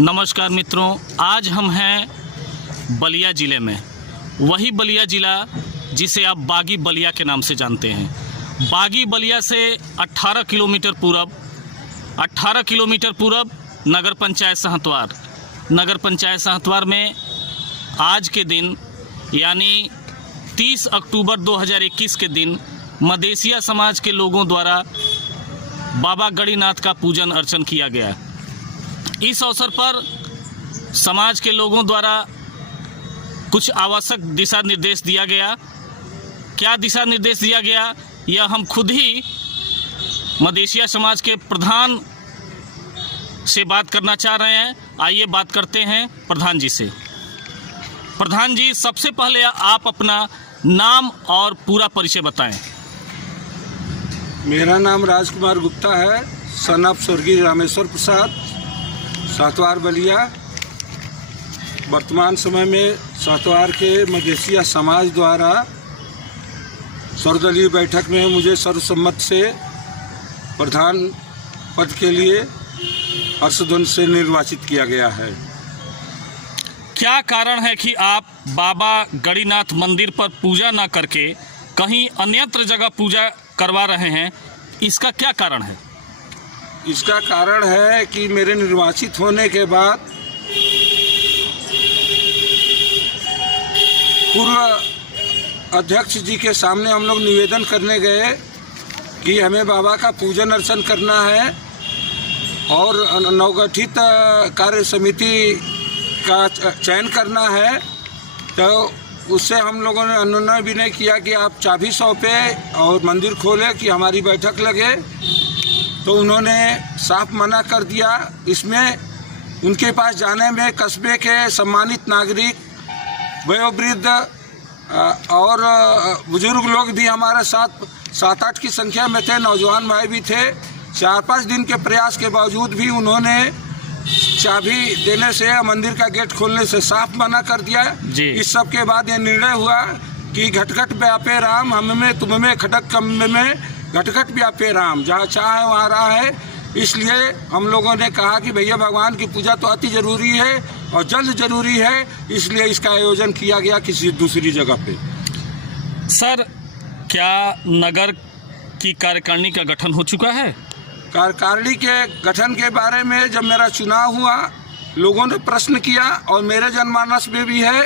नमस्कार मित्रों, आज हम हैं बलिया ज़िले में। वही बलिया ज़िला जिसे आप बागी बलिया के नाम से जानते हैं। बागी बलिया से 18 किलोमीटर पूरब नगर पंचायत सहतवार में आज के दिन यानी 30 अक्टूबर 2021 के दिन मदेसिया समाज के लोगों द्वारा बाबा गणिनाथ का पूजन अर्चन किया गया। इस अवसर पर समाज के लोगों द्वारा कुछ आवश्यक दिशा निर्देश दिया गया। क्या दिशा निर्देश दिया गया यह हम खुद ही मदेसिया समाज के प्रधान से बात करना चाह रहे हैं। आइए बात करते हैं प्रधान जी से। प्रधान जी, सबसे पहले आप अपना नाम और पूरा परिचय बताएं। मेरा नाम राजकुमार गुप्ता है, सन ऑफ स्वर्गीय रामेश्वर प्रसाद, सहतवार बलिया। वर्तमान समय में सहतवार के मदेसिया समाज द्वारा सर्वदलीय बैठक में मुझे सर्वसम्मत से प्रधान पद के लिए हर्षध्वनि से निर्वाचित किया गया है। क्या कारण है कि आप बाबा गणिनाथ मंदिर पर पूजा न करके कहीं अन्यत्र जगह पूजा करवा रहे हैं, इसका क्या कारण है? इसका कारण है कि मेरे निर्वाचित होने के बाद पूर्व अध्यक्ष जी के सामने हम लोग निवेदन करने गए कि हमें बाबा का पूजन अर्चन करना है और नवगठित कार्य समिति का चयन करना है। तो उससे हम लोगों ने अनुनय विनय किया कि आप चाबी सौंपे और मंदिर खोले कि हमारी बैठक लगे। तो उन्होंने साफ मना कर दिया। इसमें उनके पास जाने में कस्बे के सम्मानित नागरिक, वयोवृद्ध और बुजुर्ग लोग भी हमारे साथ 7-8 की संख्या में थे, नौजवान भाई भी थे। 4-5 दिन के प्रयास के बावजूद भी उन्होंने चाबी देने से, मंदिर का गेट खोलने से साफ मना कर दिया। इस सब के बाद ये निर्णय हुआ कि घटघट व्यापे राम, हम में तुम में खटक कम में घटघट व्यापे राम, जहाँ चाहे वहाँ राह है। इसलिए हम लोगों ने कहा कि भैया भगवान की पूजा तो अति जरूरी है और जल्द जरूरी है, इसलिए इसका आयोजन किया गया किसी दूसरी जगह पे। सर, क्या नगर की कार्यकारिणी का गठन हो चुका है? कार्यकारिणी के गठन के बारे में जब मेरा चुनाव हुआ, लोगों ने प्रश्न किया और मेरे जनमानस में भी है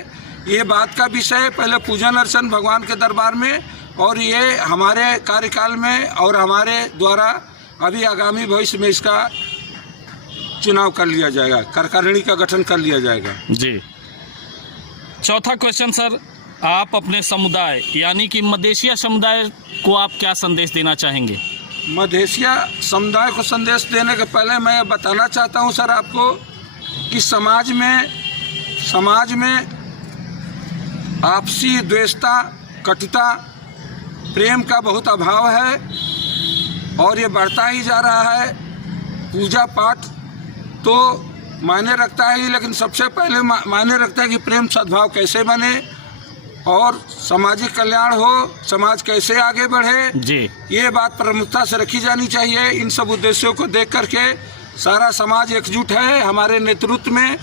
ये बात का विषय। पहले पूजन अर्चन भगवान के दरबार में, और ये हमारे कार्यकाल में और हमारे द्वारा अभी आगामी भविष्य में इसका चुनाव कर लिया जाएगा, कार्यकारिणी का गठन कर लिया जाएगा। जी। चौथा क्वेश्चन सर, आप अपने समुदाय यानी कि मदेसिया समुदाय को आप क्या संदेश देना चाहेंगे? मदेसिया समुदाय को संदेश देने के पहले मैं बताना चाहता हूं सर आपको कि समाज में आपसी द्वेषता, कटुता, प्रेम का बहुत अभाव है और ये बढ़ता ही जा रहा है। पूजा पाठ तो मायने रखता है, लेकिन सबसे पहले मायने रखता है कि प्रेम सद्भाव कैसे बने और सामाजिक कल्याण हो, समाज कैसे आगे बढ़े जी। ये बात प्रमुखता से रखी जानी चाहिए। इन सब उद्देश्यों को देख करके सारा समाज एकजुट है हमारे नेतृत्व में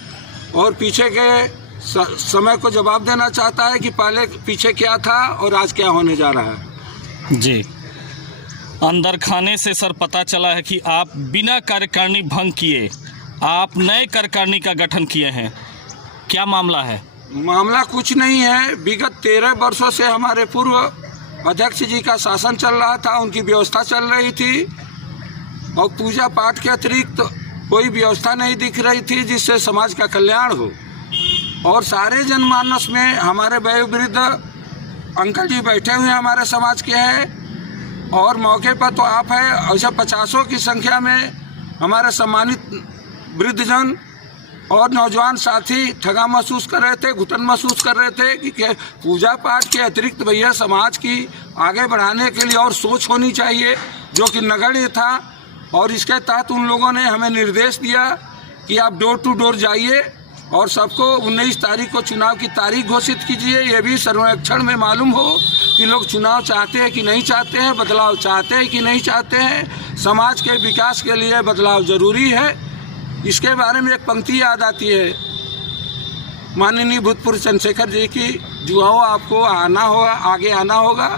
और पीछे के समय को जवाब देना चाहता है कि पहले पीछे क्या था और आज क्या होने जा रहा है। जी। अंदर खाने से सर पता चला है कि आप बिना कार्यकारिणी भंग किए आप नए कार्यकारिणी का गठन किए हैं, क्या मामला है? मामला कुछ नहीं है। विगत 13 वर्षों से हमारे पूर्व अध्यक्ष जी का शासन चल रहा था, उनकी व्यवस्था चल रही थी और पूजा पाठ के अतिरिक्त कोई व्यवस्था नहीं दिख रही थी जिससे समाज का कल्याण हो। और सारे जनमानस में हमारे वयोवृद्ध अंकल जी बैठे हुए हमारे समाज के हैं और मौके पर तो आप हैं, ऐसा 50 की संख्या में हमारे सम्मानित वृद्धजन और नौजवान साथी ठगा महसूस कर रहे थे, घुटन महसूस कर रहे थे कि पूजा पाठ के अतिरिक्त भैया समाज की आगे बढ़ाने के लिए और सोच होनी चाहिए, जो कि नगण्य था। और इसके तहत उन लोगों ने हमें निर्देश दिया कि आप डोर टू डोर जाइए और सबको 19 तारीख को चुनाव की तारीख घोषित कीजिए। ये भी सर्वेक्षण में मालूम हो कि लोग चुनाव चाहते हैं कि नहीं चाहते हैं, बदलाव चाहते हैं कि नहीं चाहते हैं। समाज के विकास के लिए बदलाव जरूरी है इसके बारे में एक पंक्ति याद आती है माननीय भूतपूर्व चंद्रशेखर जी की, युवाओं आपको आना होगा, आगे आना होगा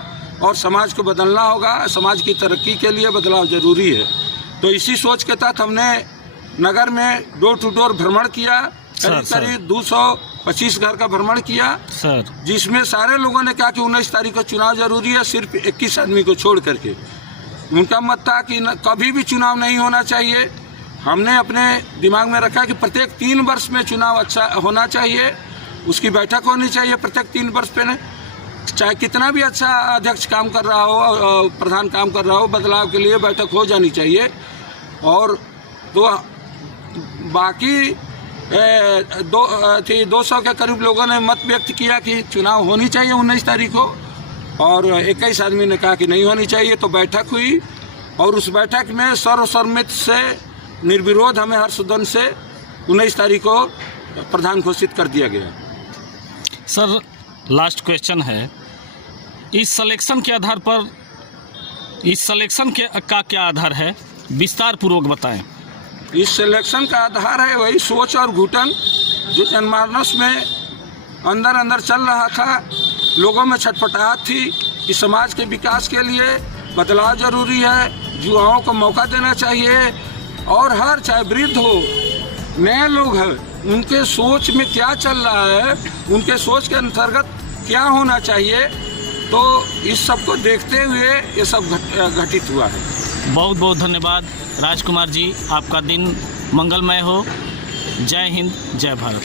और समाज को बदलना होगा, समाज की तरक्की के लिए बदलाव जरूरी है। तो इसी सोच के तहत हमने नगर में डोर टू डोर भ्रमण किया, करीब 225 घर का भ्रमण किया सर, जिसमें सारे लोगों ने कहा कि 19 तारीख को चुनाव जरूरी है, सिर्फ 21 आदमी को छोड़ करके। उनका मत था कि कभी भी चुनाव नहीं होना चाहिए। हमने अपने दिमाग में रखा कि प्रत्येक 3 वर्ष में चुनाव अच्छा होना चाहिए, उसकी बैठक होनी चाहिए प्रत्येक 3 वर्ष पे, चाहे कितना भी अच्छा अध्यक्ष काम कर रहा हो, प्रधान काम कर रहा हो, बदलाव के लिए बैठक हो जानी चाहिए। और तो बाकी 200 के करीब लोगों ने मत व्यक्त किया कि चुनाव होनी चाहिए 19 तारीख को, और 21 आदमी ने कहा कि नहीं होनी चाहिए। तो बैठक हुई और उस बैठक में सर्वसम्मति से निर्विरोध हमें हर्षध्वनि से 19 तारीख को प्रधान घोषित कर दिया गया। सर लास्ट क्वेश्चन है, इस सिलेक्शन के आधार पर, इस सिलेक्शन का क्या आधार है, विस्तार पूर्वक बताएं। इस सिलेक्शन का आधार है वही सोच और घुटन जो जनमानस में अंदर अंदर चल रहा था। लोगों में छटपटाहट थी कि समाज के विकास के लिए बदलाव जरूरी है, युवाओं को मौका देना चाहिए, और हर चाहे वृद्ध हो, नए लोग हैं, उनके सोच में क्या चल रहा है, उनके सोच के अंतर्गत क्या होना चाहिए, तो इस सब को देखते हुए ये सब घटित हुआ है। बहुत बहुत धन्यवाद राजकुमार जी, आपका दिन मंगलमय हो। जय हिंद, जय भारत।